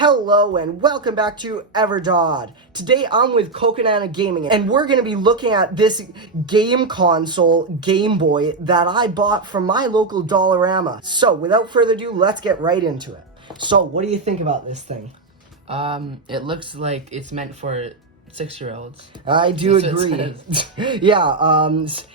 Hello and welcome back to EverDodd. Today I'm with Coconana Gaming and we're going to be looking at this game console, Game Boy, that I bought from my local Dollarama. So without further ado, let's get right into it. So what do you think about this thing? It looks like it's meant for 6-year-olds. I do agree. Yeah,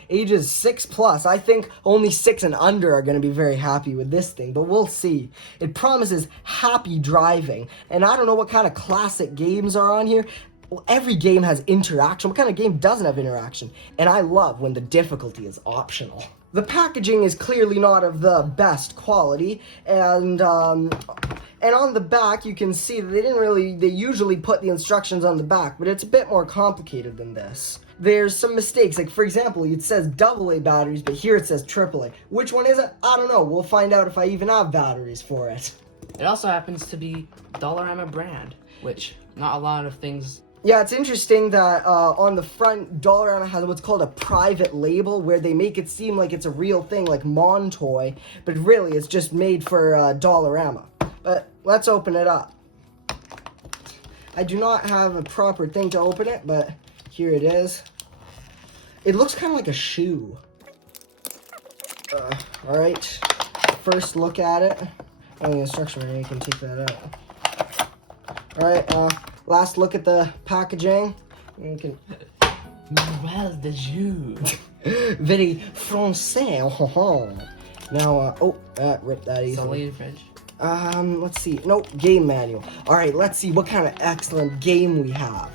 ages 6+. I think only 6 and under are going to be very happy with this thing, but we'll see. It promises happy driving, and I don't know what kind of classic games are on here. Well, every game has interaction. What kind of game doesn't have interaction? And I love when the difficulty is optional. The packaging is clearly not of the best quality, and on the back, you can see that they usually put the instructions on the back, but it's a bit more complicated than this. There's some mistakes, like for example, it says AA batteries, but here it says AAA. Which one is it? I don't know. We'll find out if I even have batteries for it. It also happens to be Dollarama brand, which not a lot of things... Yeah, it's interesting that on the front, Dollarama has what's called a private label, where they make it seem like it's a real thing, like Montoy, but really it's just made for Dollarama. But let's open it up. I do not have a proper thing to open it, but here it is. It looks kind of like a shoe. Alright, first look at it. Oh, the instruction manual, you can take that out. Alright, last look at the packaging. You can... Noël de jour. Very français. Now, rip that easily. Solid fridge. Let's see. Nope, game manual. Alright, let's see what kind of excellent game we have.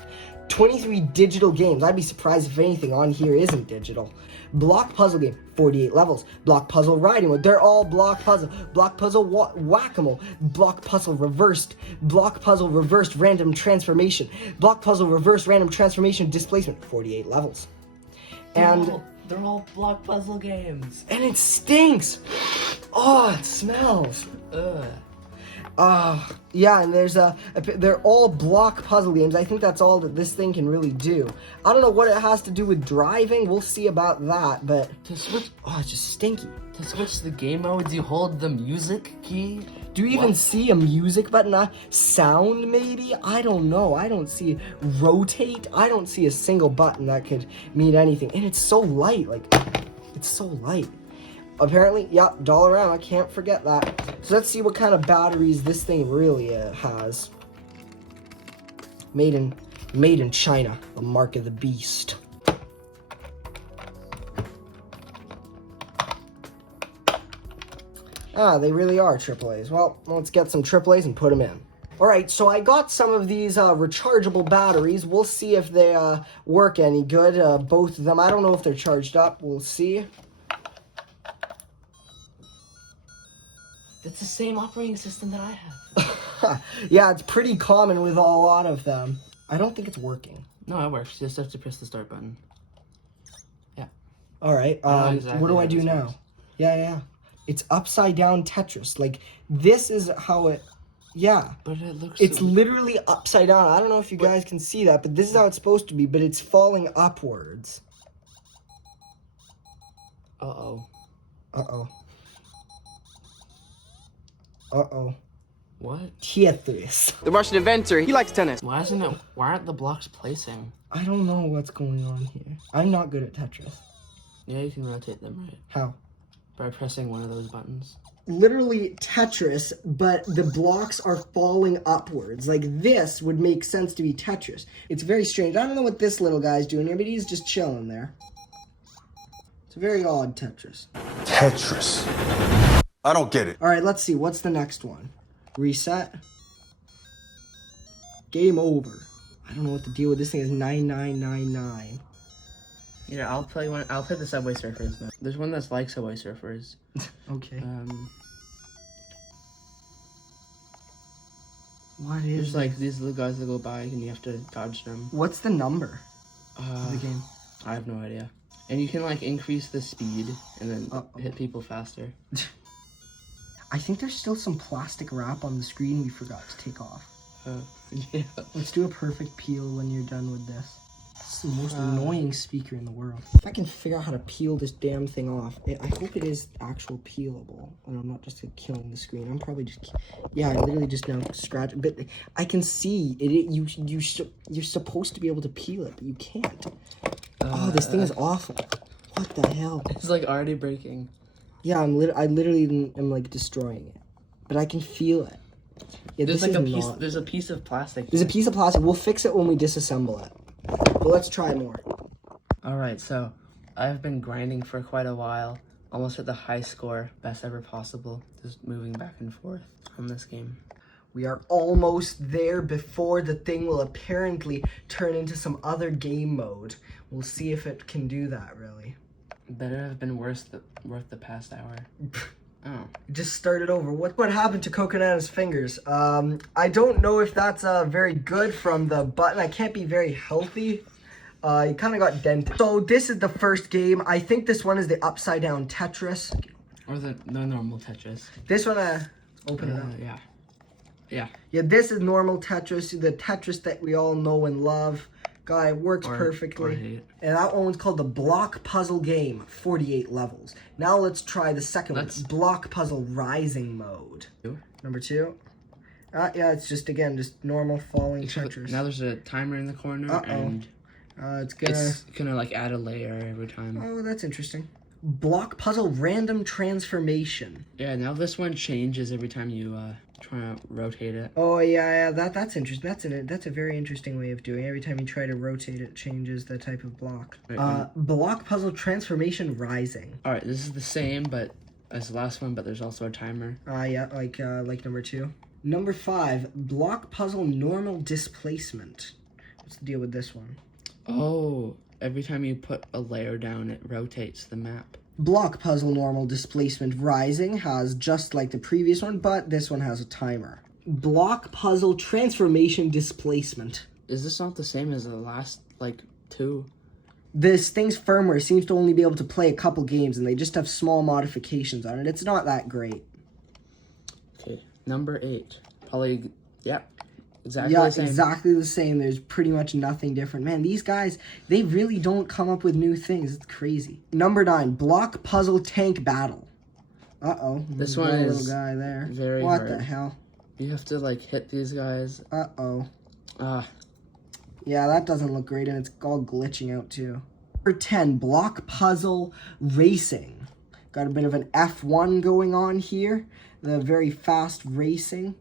23 digital games. I'd be surprised if anything on here isn't digital. Block puzzle game, 48 levels. Block puzzle riding mode, they're all block puzzle. Block puzzle whack-a-mole. Block puzzle reversed. Block puzzle reversed random transformation. Block puzzle reversed random transformation displacement, 48 levels. And they're all block puzzle games. And it stinks. Oh, it smells. Ugh. Yeah, and they're all block puzzle games. I think that's all that this thing can really do. I don't know what it has to do with driving. We'll see about that, but... it's just stinky. To switch the game modes, you hold the music key? Do you even see a music button? Sound, maybe? I don't know. I don't see rotate. I don't see a single button that could mean anything. And it's so light. It's so light. Apparently, yep, Dollarama, can't forget that. So let's see what kind of batteries this thing really has. Made in China, the mark of the beast. They really are AAAs. Well, let's get some AAAs and put them in. Alright, so I got some of these rechargeable batteries. We'll see if they work any good, both of them. I don't know if they're charged up. We'll see. That's the same operating system that I have. Yeah, it's pretty common with a lot of them. I don't think it's working. No, it works. You just have to press the start button. Yeah. Alright, exactly what do I do now? Yeah. It's upside down Tetris. Like, this is how it... Yeah. But it looks... It's literally upside down. I don't know if you guys can see that, but this is how it's supposed to be, but it's falling upwards. Uh-oh. Uh-oh. What? Tetris. The Russian inventor, he likes tennis. Why aren't the blocks placing? I don't know what's going on here. I'm not good at Tetris. Yeah, you can rotate them, right? How? By pressing one of those buttons. Literally Tetris, but the blocks are falling upwards. Like, this would make sense to be Tetris. It's very strange. I don't know what this little guy's doing here, but he's just chilling there. It's a very odd Tetris. Tetris. I don't get it. Alright, let's see. What's the next one? Reset. Game over. I don't know what the deal with this thing is. 9999. Yeah, I'll play one. I'll play the Subway Surfers now. There's one that's like Subway Surfers. Okay. What is There's like these little guys that go by and you have to dodge them. What's the number of the game? I have no idea. And you can like increase the speed and then hit people faster. I think there's still some plastic wrap on the screen we forgot to take off. Yeah. Let's do a perfect peel when you're done with this. It's the most annoying speaker in the world. If I can figure out how to peel this damn thing off, I hope it is actual peelable, and I'm not just killing the screen. I'm probably just, yeah, I literally just now scratch. But I can see it. You're supposed to be able to peel it, but you can't. Oh, this thing is awful. What the hell? It's like already breaking. Yeah, I literally am like destroying it, but I can feel it. Yeah, There's like a piece. There's a piece of plastic. There's a piece of plastic. We'll fix it when we disassemble it. But let's try more. All right, so I've been grinding for quite a while. Almost at the high score, best ever possible. Just moving back and forth on this game. We are almost there before the thing will apparently turn into some other game mode. We'll see if it can do that, really. Better have been worth the past hour. Oh. It just started over. What happened to Coconana's fingers? I don't know if that's very good from the button. I can't be very healthy. He kind of got dented. So this is the first game. I think this one is the upside down Tetris. Or the normal Tetris. This one, open it up. Yeah. Yeah. Yeah, this is normal Tetris. The Tetris that we all know and love. Guy, works perfectly. And that one was called the block puzzle game, 48 levels. Now let's try the second one, block puzzle rising mode. Number 2. Yeah, it's just normal falling Tetris. Now there's a timer in the corner, and it's gonna like add a layer every time. Oh, that's interesting. Block puzzle random transformation. Yeah, now this one changes every time you try to rotate it. Oh yeah, that's interesting. That's a very interesting way of doing it. Every time you try to rotate it, changes the type of block. Right, block puzzle transformation rising. All right, this is the same but as the last one, but there's also a timer. Yeah, like number 2. Number 5, block puzzle normal displacement. What's the deal with this one? Oh, every time you put a layer down, it rotates the map. Block puzzle normal displacement rising has just like the previous one, but this one has a timer. Block puzzle transformation displacement. Is this not the same as the last, 2? This thing's firmware seems to only be able to play a couple games, and they just have small modifications on it. It's not that great. Okay, number 8. Probably, yeah. Exactly the same. Exactly the same. There's pretty much nothing different. Man, these guys, they really don't come up with new things. It's crazy. Number 9, block puzzle tank battle. Uh-oh. This one is little guy there. Very hard. What the hell? You have to, hit these guys. Uh-oh. Yeah, that doesn't look great, and it's all glitching out, too. Number 10, block puzzle racing. Got a bit of an F1 going on here. The very fast racing.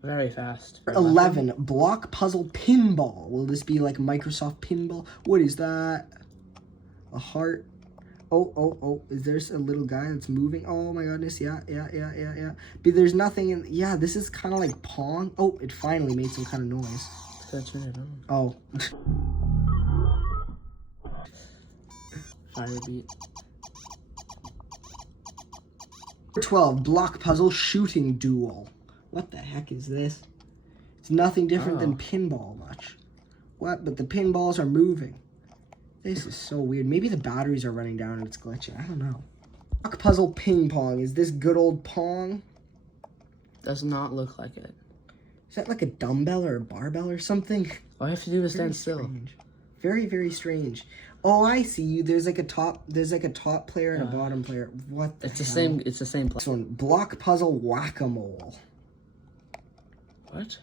Very fast. 11, block puzzle pinball. Will this be like Microsoft Pinball? What is that? A heart. Oh. Is there a little guy that's moving? Oh my goodness. Yeah. But there's nothing in. Yeah, this is kind of like Pong. Oh, it finally made some kind of noise. Turn it on. Oh. Fire beat. 12, block puzzle shooting duel. What the heck is this? It's nothing different than pinball much. What? But the pinballs are moving. This is so weird. Maybe the batteries are running down and it's glitching. I don't know. Block puzzle ping pong. Is this good old Pong? Does not look like it. Is that like a dumbbell or a barbell or something? All you have to do is stand still. Very, very strange. Oh, I see you. There's like a top player and a bottom player. What the hell? It's the same This one, block puzzle whack-a-mole. What?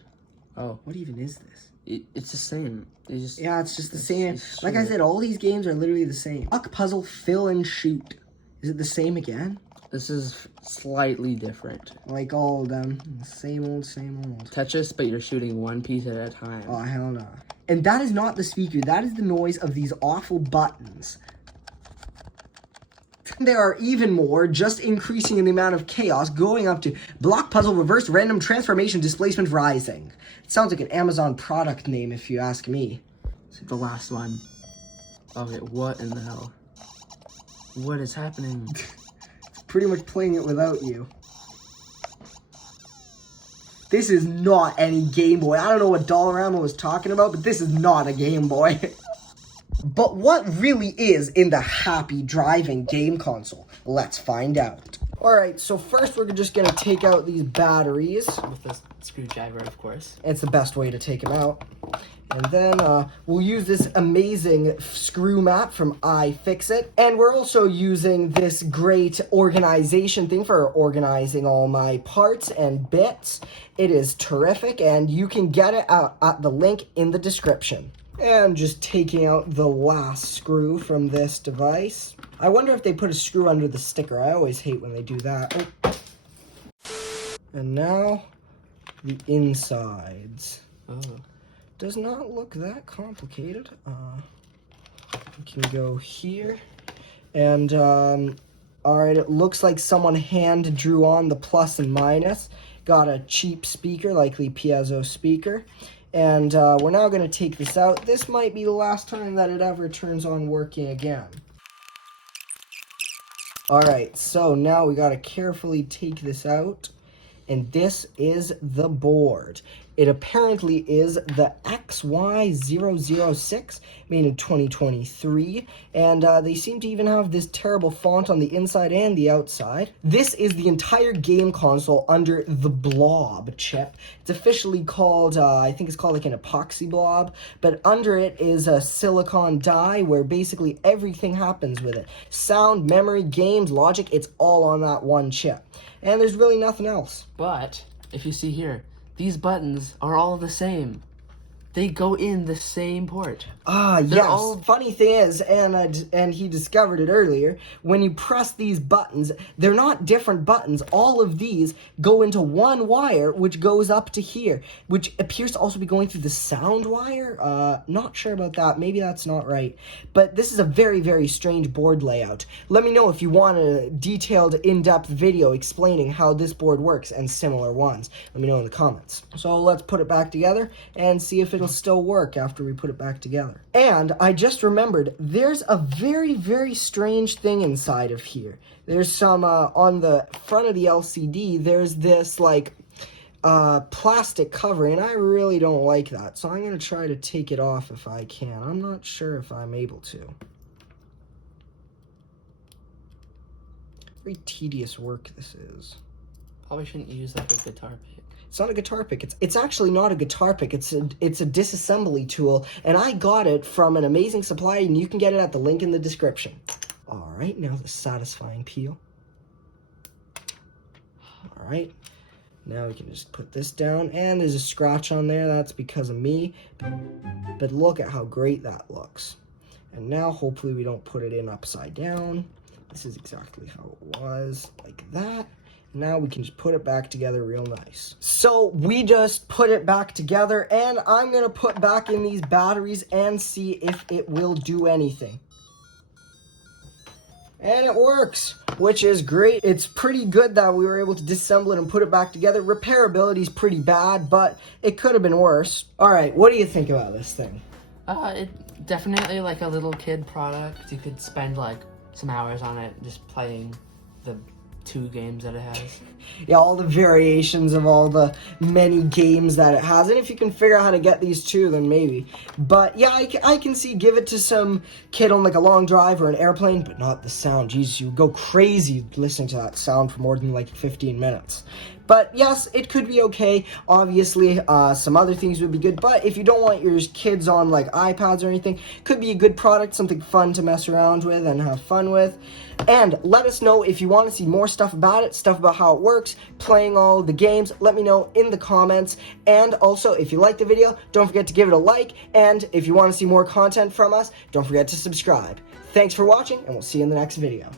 Oh. What even is this? It's the same. Yeah, it's just the same. Like I said, all these games are literally the same. Block puzzle fill and shoot. Is it the same again? This is slightly different. Like all of them. Same old. Tetris, but you're shooting one piece at a time. Oh, hell no. And that is not the speaker. That is the noise of these awful buttons. There are even more, just increasing in the amount of chaos, going up to block puzzle reverse random transformation displacement rising. It sounds like an Amazon product name if you ask me. The last one. Okay, what in the hell? What is happening? It's pretty much playing it without you. This is not any Game Boy. I don't know what Dollarama was talking about, but this is not a Game Boy. But what really is in the happy driving game console? Let's find out. Alright, so first we're just going to take out these batteries. With a screwdriver, of course. It's the best way to take them out. And then we'll use this amazing screw mat from iFixit. And we're also using this great organization thing for organizing all my parts and bits. It is terrific, and you can get it at the link in the description. And just taking out the last screw from this device. I wonder if they put a screw under the sticker. I always hate when they do that. Oh. And now, the insides. Oh. Does not look that complicated. We can go here. And, alright, it looks like someone hand drew on the plus and minus. Got a cheap speaker, likely piezo speaker. And we're now going to take this out. This might be the last time that it ever turns on working again. Alright, so now we got to carefully take this out. And this is the board. It apparently is the XY006, made in 2023, and they seem to even have this terrible font on the inside and the outside. This is the entire game console under the blob chip. It's officially called, I think it's called like an epoxy blob, but under it is a silicon die where basically everything happens with it. Sound, memory, games, logic, it's all on that one chip. And there's really nothing else. But, if you see here, these buttons are all the same. They go in the same port. Ah, yes. Funny thing is, and he discovered it earlier, when you press these buttons, they're not different buttons. All of these go into one wire, which goes up to here, which appears to also be going through the sound wire. Not sure about that. Maybe that's not right. But this is a very, very strange board layout. Let me know if you want a detailed, in-depth video explaining how this board works and similar ones. Let me know in the comments. So let's put it back together and see if it'll still work after we put it back together. And I just remembered, there's a very, very strange thing inside of here. There's some, on the front of the LCD, there's this, like, plastic covering, and I really don't like that. So I'm going to try to take it off if I can. I'm not sure if I'm able to. Very tedious work this is. Probably shouldn't use like a guitar pick. It's not a guitar pick. It's actually not a guitar pick. It's a disassembly tool, and I got it from an amazing supplier, and you can get it at the link in the description. All right, now the satisfying peel. All right, now we can just put this down, and there's a scratch on there. That's because of me, but look at how great that looks. And now hopefully we don't put it in upside down. This is exactly how it was, like that. Now we can just put it back together real nice. So we just put it back together, and I'm gonna put back in these batteries and see if it will do anything. And it works, which is great. It's pretty good that we were able to disassemble it and put it back together. Repairability is pretty bad, but it could have been worse. All right, what do you think about this thing? It definitely like a little kid product. You could spend like some hours on it just playing the 2 games that it has. Yeah, all the variations of all the many games that it has. And if you can figure out how to get these 2, then maybe. But yeah, I can see give it to some kid on like a long drive or an airplane, but not the sound. Jeez, you go crazy listening to that sound for more than like 15 minutes. But yes, it could be okay. Obviously, some other things would be good. But if you don't want your kids on like iPads or anything, could be a good product, something fun to mess around with and have fun with. And let us know if you want to see more stuff about it, stuff about how it works, playing all the games. Let me know in the comments. And also, if you like the video, don't forget to give it a like. And if you want to see more content from us, don't forget to subscribe. Thanks for watching, and we'll see you in the next video.